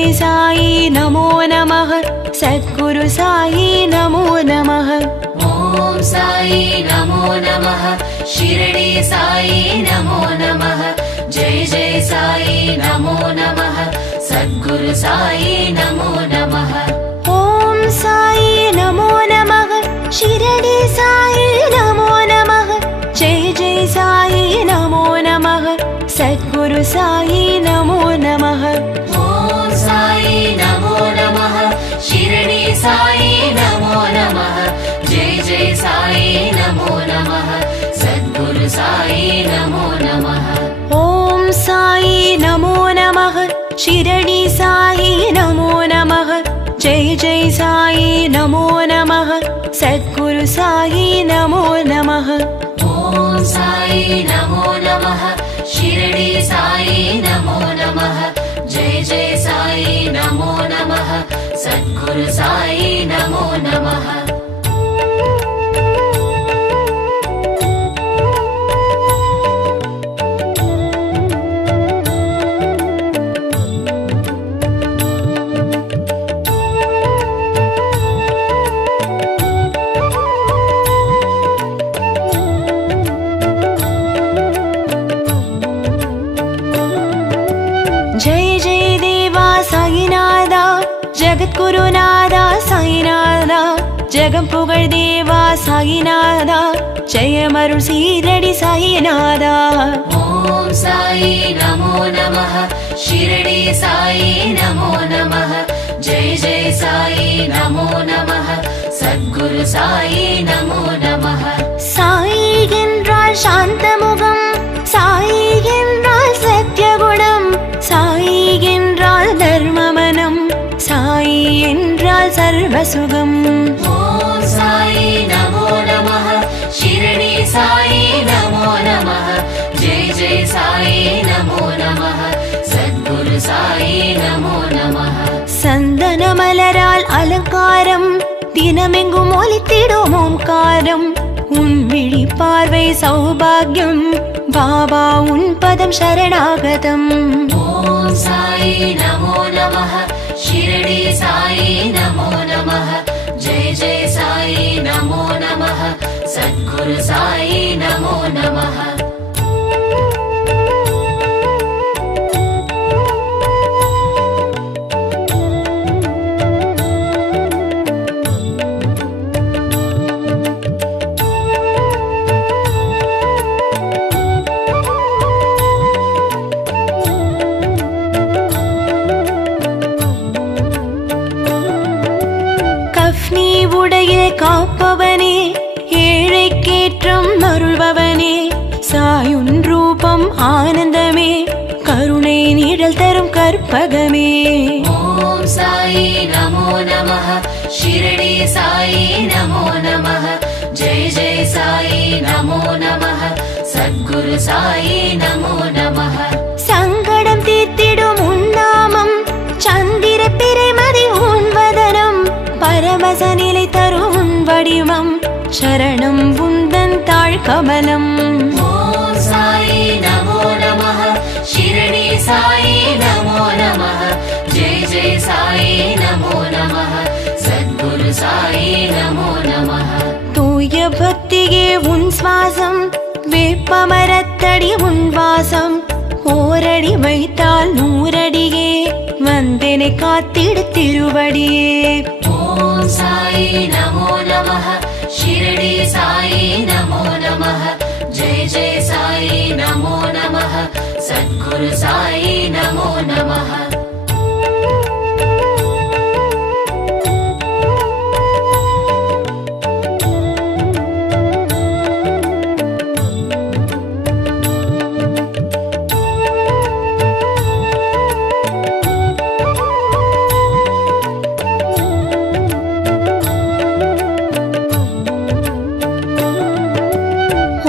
जय साई नमो नमः सद्गुरु साई नमो नमः ओम साई नमो नमः शिरडी साई नमो नमः जय जय साई नमो नमः सद्गुरु साई नमो नमः ओम साई नमो नमः शिरडी साई नमो नमः जय जय साई नमो नमः सद्गुरु साई नमो नमः ओम साई नमो नमः शिरडी साई नमो नमः जय जय साई नमो नमः सद्गुरु साई नमो नमः ओम साई नमो नमः शिरडी साई नमो नमः जय जय साई नमो नमः सद्गुरु साई नमो नमः ओम साई नमो नमः शिरडी साई नमो नमः जय जय साई नमो नमः सद्गुरु साई नमो नमः जय जय देवा साईनादा जगद्गुरुनादा साईनादा जगं पुगळ देवा साईनादा जयमरुळ सीरडी साईनादा ओम साई नमो नमः शिरडी साई नमो नमः जय जय साई नमो नमः सद्गुरु साई नमो नमः साई என்றால் சாந்தமுகம் சாய் என்றால் சத்யகுணம் சாய் என்றால் தர்மமனம் சாய் என்றால் சர்வசுகம் ओम साई नमो नमः शिरडी साई नमो नमः जय जय साई नमो नमः सद्गुरु साई नमो नमः சந்தன மலரால் அலங்காரம் தினமெங்கும் ஒலித்திடும் ஓம்காரம் உன் விழி பார்வை சௌபாகியம் பாபா உன் பதம் சரணாகதம் ओम साई नमो नमः शिरडी साई नमो नमः जय जय साई नमो नमः सद्गुरु साई नमो नमः கஃப்னி உடையில் காப்பவனே ஏழைக்கேற்றம் அருள்பவனே சாயுன் ரூபம் ஆனந்தமே கருணை நிழல் தரும் கற்பகமே ओम साई नमो नमः शिरडी साई नमो नमः जय जय साई नमो नमः सद्गुरु साई नमो नमः சங்கடம் தீர்த்திடும் உன் நாமம் சந்திர பிறைமதி உன் வதனம் பரமச நிலை தரும் உன் வடிவம் சரணம் உந்தன் தாழ் கமலம் ओम साई नमो नमः शिरडी साई नमो नमः जय जय साई नमो नमः सद्गुरु साई नमो नमः தூய பக்தியே உன் சுவாசம் வேப்பமரத்தடி உன் வாசம் ஓரடி வைத்தால் நூறடியே வந்தெனை காத்திடு திருவடியே ओम साई नमो नमः शिरडी साई नमो नमः जय जय साई नमो नमः सद्गुरु साई नमो नमः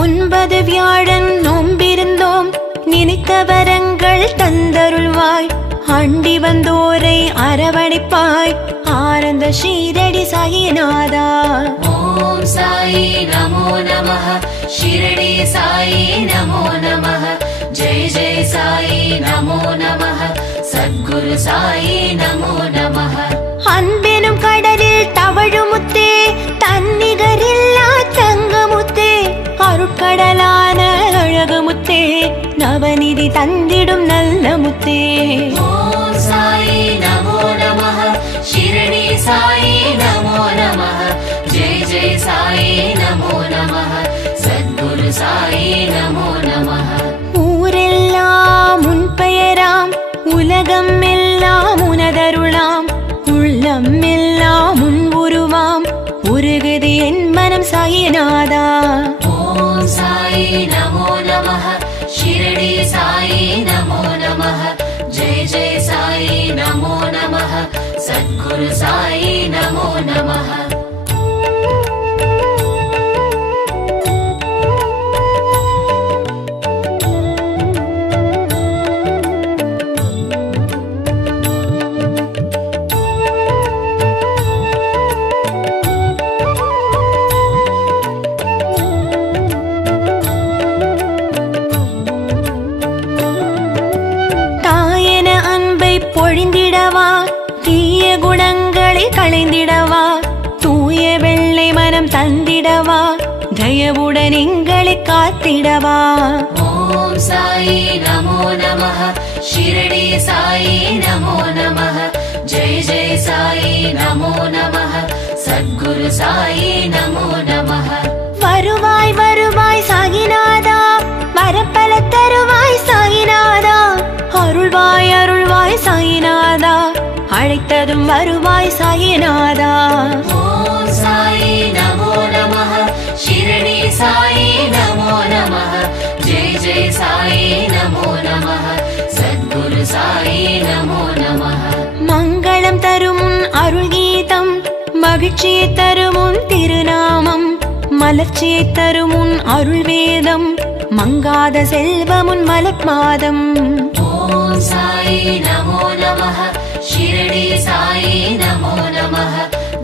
ஒன்பது வியாழன் நோம்பிருந்தோம் நினைத்த வரங்கள் தந்தருள்வாய் அண்டி வந்தோரை அரவணைப்பாய் ஆனந்த ஸ்ரீரடி சாயிநாதா ओम साई नमो नमः शिरडी साई नमो नमः जय जय साई नमो नमः सद्गुरु சத்குரு சாயி நமோ நமः. அன்பெனும் கடலில் தவழுமுத்தே, தன்னிகரில்லா தங்கமுத்தே, அருட்கடலான அழகுமுத்தே, நவநிதி தந்திடும் நல்ல முத்தே. ஓம் சாயி நமோ நமः. ஷிரடி சாயி நமோ நமः. ஜெய் ஜெய் சாயி நமோ நமः. சத்குரு சாயி நமோ நமः. ஊரெல்லாம் உன் பெயராம், உலகம் எல்லாம் உனதருளாம், உள்ளம் எல்லாம் உன் உருவாம், உருகுது என் மனம் சாயிநாதா. ஓம் சாயி நமோ நமः. ஷிரடி சாயி நமோ நமः. ஜெய் ஜெய் சாயி நமோ நமः. சத்குரு சாயி நமோ நமः. தாயன அன்பை பொழிந்திடவா, தீய குணங்களை களைந்திடவா, தூய வெள்ளை மனம் தந்திடவா, தயவுடன் எங்களை காத்திடவா. ஓம் சாயி நமோ நமः. ஷிரடி சாயி நமோ நமः. ஜெய் ஜெய் சாயி நமோ நமः. சத்குரு சாயி நமோ நமः. வருவாய் வருவாய் சாயிநாதா, வரப்பல தருவாய் சாயிநாதா, அருள்வாய் அருள்வாய் சாயிநாதா, அழைத்ததும் வருவாய் சாயிநாதா. ஓம் சாயி நமோ நமः. ஷிரடி சாயி நமோ நமः. ஜெய் ஜெய் சாயி நமோ நமः. சத்குரு சாயி நமோ நமः. மங்களம் தரும் உன் அருள் கீதம், மகிழ்ச்சியை தரும் உன் திருநாமம், மலர்ச்சியை தரும் உன் அருள் வேதம், மங்காத செல்வம் உன் மலர்மாதம். ஓம் சாயி நமோ நமः. ஷிரடி சாயி நமோ நமः.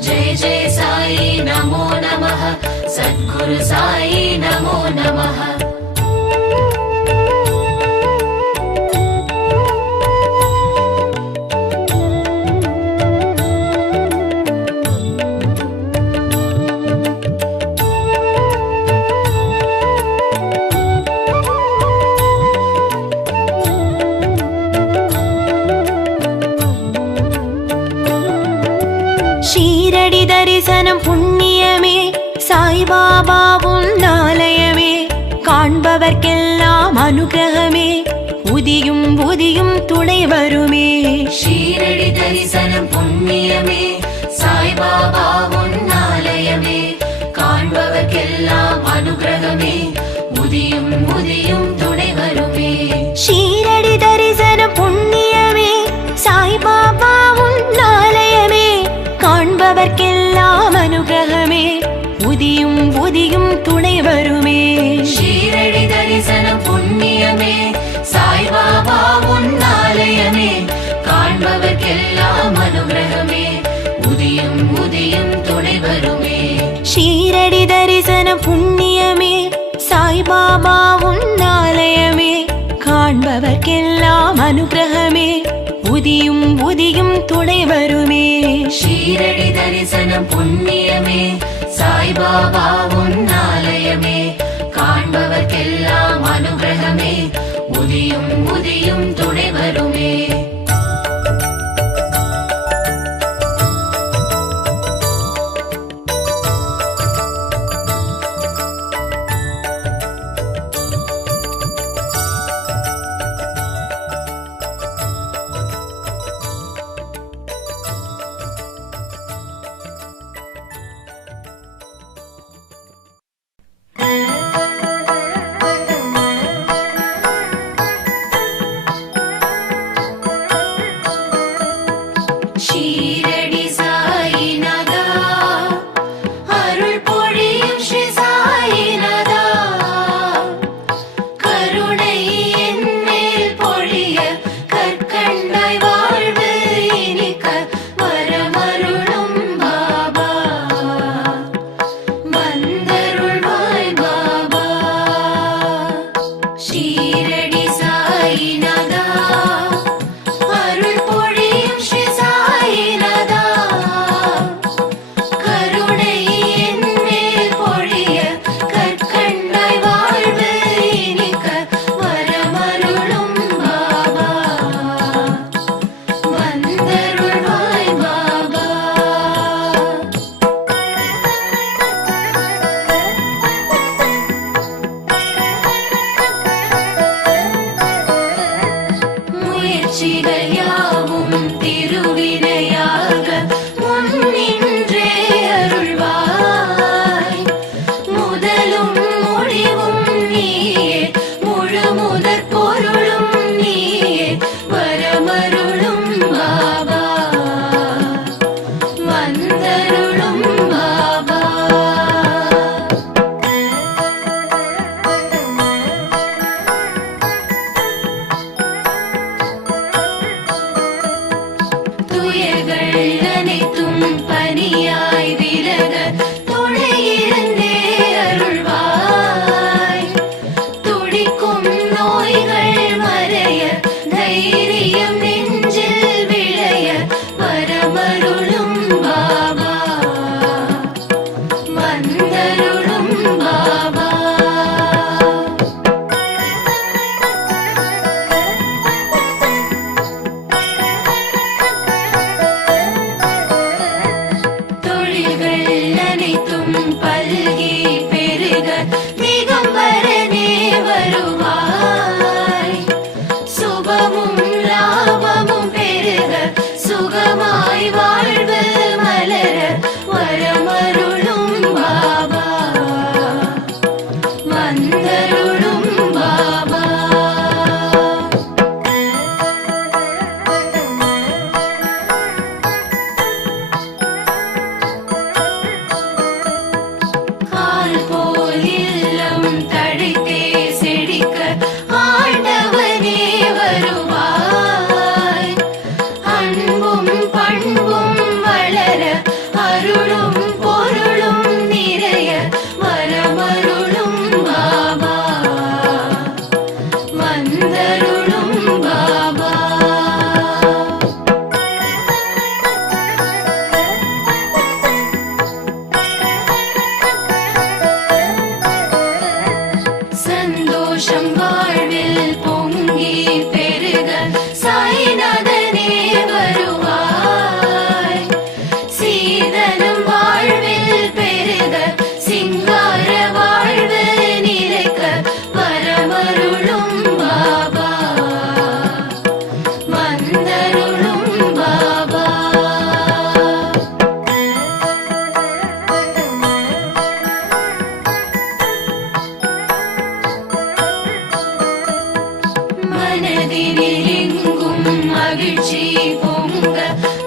ஜெய் ஜெய் சாயி நமோ நமः. சத்குரு சாயி நமோ நமः. ஷீரடி தரிசனம் புண்ணியமே, சாய்பாபா உன் ஆலயமே, காண்பவர்க்கெல்லாம் அனுகிரகமே, உதியும் உதியும் துணை வருமே. ஷீரடி தரிசனம் புண்ணியமே, சாய்பாபா உன் ஆலயமே, காண்பவர்க்கெல்லாம் அனுகிரகமே, உதியும் உதியும் துணை வருமே. ஷீரடி தரிசனம் புண்ணியமே, சாய்பாபா உன் ஆலயமே, காண்பவர்க்கெல்லாம் அனுகிரகமே, உதியும் உதியும் துணை வருமே. ஷீரடி தரிசனம் புண்ணியமே, சாய்பாபா உன் ஆலயமே, காண்பவர்க்கெல்லாம் அனுகிரகமே, உதியும் உதியும் துணை வருமே. ஷீரடி தரிசனம் புண்ணியமே, சாய்பாபா உன் ஆலயமே, காண்பவர்க்கெல்லாம் அனுகிரகமே, உதியும் உதியும் துணை வருமே. ஷீரடி தரிசனம் புண்ணியமே, சாய்பாபா உன் ஆலயமே, காண்பவர்க்கெல்லாம் அனுகிரகமே, உதியும் உதியும் துணை வருமே. ஷீரடி சாயிநாதா, அருள் பொழியும் ஸ்ரீ சாயிநாதா, கருணை என் மேல் பொழிய கற்கண்டாய் வாழ்வு இனிக்க வரமருளும் பாபா, வந்தருள்வாய் பாபா. ஷீரடி சாயிநாதா, அருள் அனைத்தும் பனியாய் விலக துணையிருந்தே அருள்வாய். துடிக்கும் நோய்கள் மறைய தைரியம் நெஞ்சில் விளைய வரமருளும் பாபா வந்தருளும் பாபா. தொழில்கள் அனைத்தும் பல்கி பெருக திகம்பரனே வருவாய். சுபமும் லாபமும் பெருக சுகமாய் வாழ்வு மலர வரமருளும் பாபா வந்தருளும் பாபா. கால் போல் இல்லம் தழைத்தே செழிக்க ஆண்டவனே வருவாய். அன்பும் பண்பும் வளர அருளும் பொருளும் நிறைய வரமருளும் பாபா வந்தருளும் பாபா. சந்தோஷம் வாழ்வில் பொங்கி பெருக சாய்நாதனே வருவாய். சீதனம் வாழ்வில் பெருக சிங்கார வாழ்வு நிலைக்க வரமருளும் பாபா வந்தருளும் பாபா. மனதினில் எங்கும் மகிழ்ச்சி பொங்க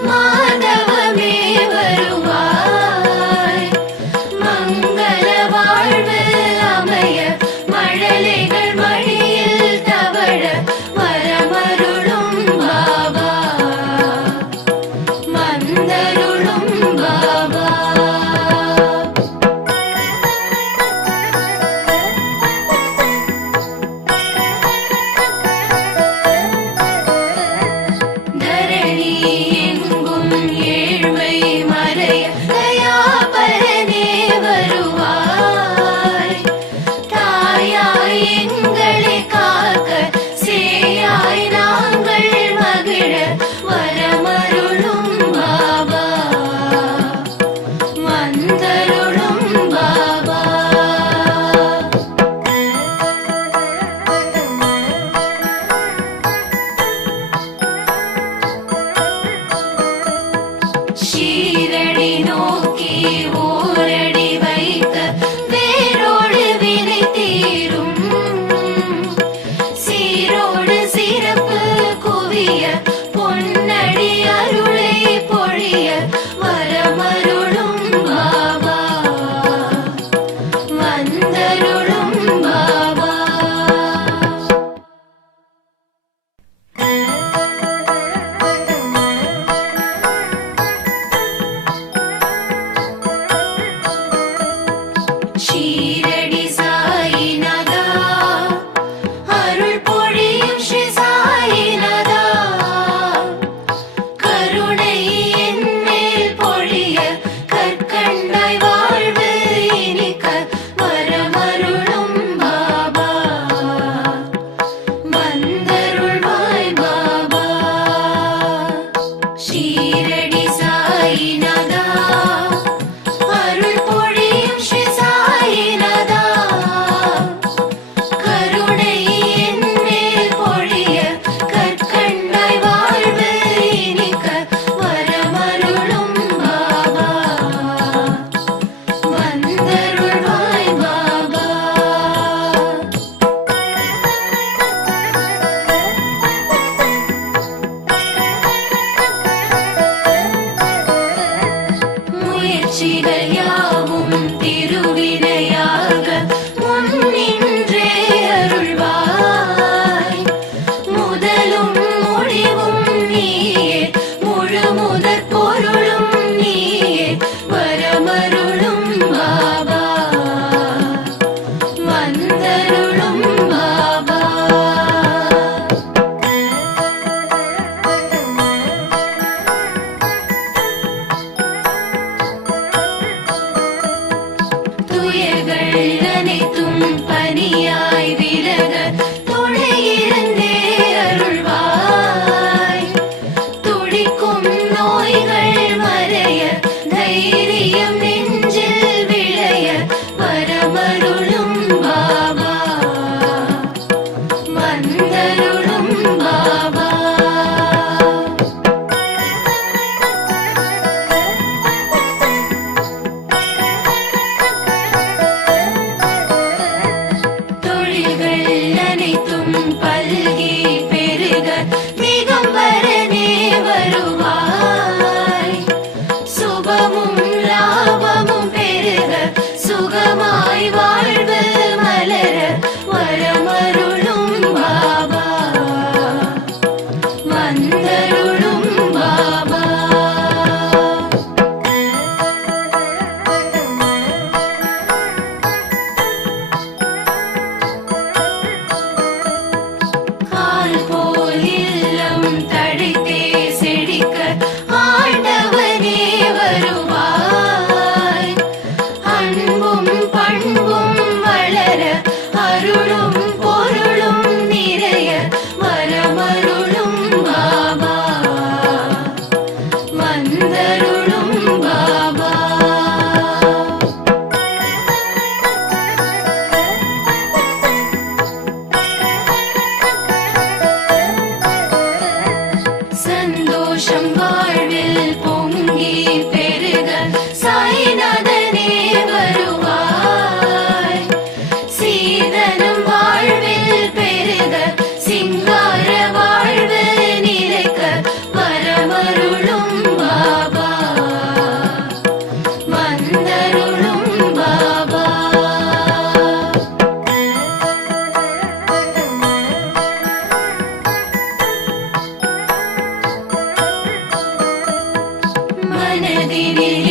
மாதவமே வருவாய். மங்கள வாழ்வு அமைய மழலைகள் மடியில் தவழ வரமருளும் பாபா வந்தருளும் பாபா. தரணி எங்கும் ஏழ்மை மறைய தயாபரனே வருவாய். தாயாய் எங்களை காக்க சேயாய் நாங்கள் மகிழ வரமருளும் பாபா வந்தருளும் பாபா. ஷீரடி நோக்கி ஓரடி வைக்க வேரோடு வினை தீரும். சீரோடு சிறப்பு குவிய பொன்னடி அருளை பொழிய வரமருளும் பாபா வந்தருளும் பாபா. ஷீரடி சாயிநாதா அருள் பொழியும் ஸ்ரீ சாயிநாதா. கருணை என் மேல் பொழிய கற்கண்டாய் வாழ்வு இனிக்க வரமருளும் பாபா வந்தருள்வாய் பாபா. ஷீரடி சாயிநாதா அருள் பொழியும் ஸ்ரீ சாயிநாதா. கருணை என் மேல் பொழிய கற்கண்டாய் வாழ்வு இனிக்க வரமருளும் பாபா வந்தருள்வாய் பாபா. முயற்சிகள் யாவும் திருவினையாக முன்னின்றே அருள்வாய். முதலும் முடிவும் நீயே முழு முதற் பொருள் சீதனம் வாழ்வில் பொங்கி பெருக சாய்நாதனே வருவாய். சீதனம் வாழ்வில் பெருக சிங்கார வாழ்வு நிலைக்க வரமருளும் பாபா, வந்தருளும் பாபா. மனதினில்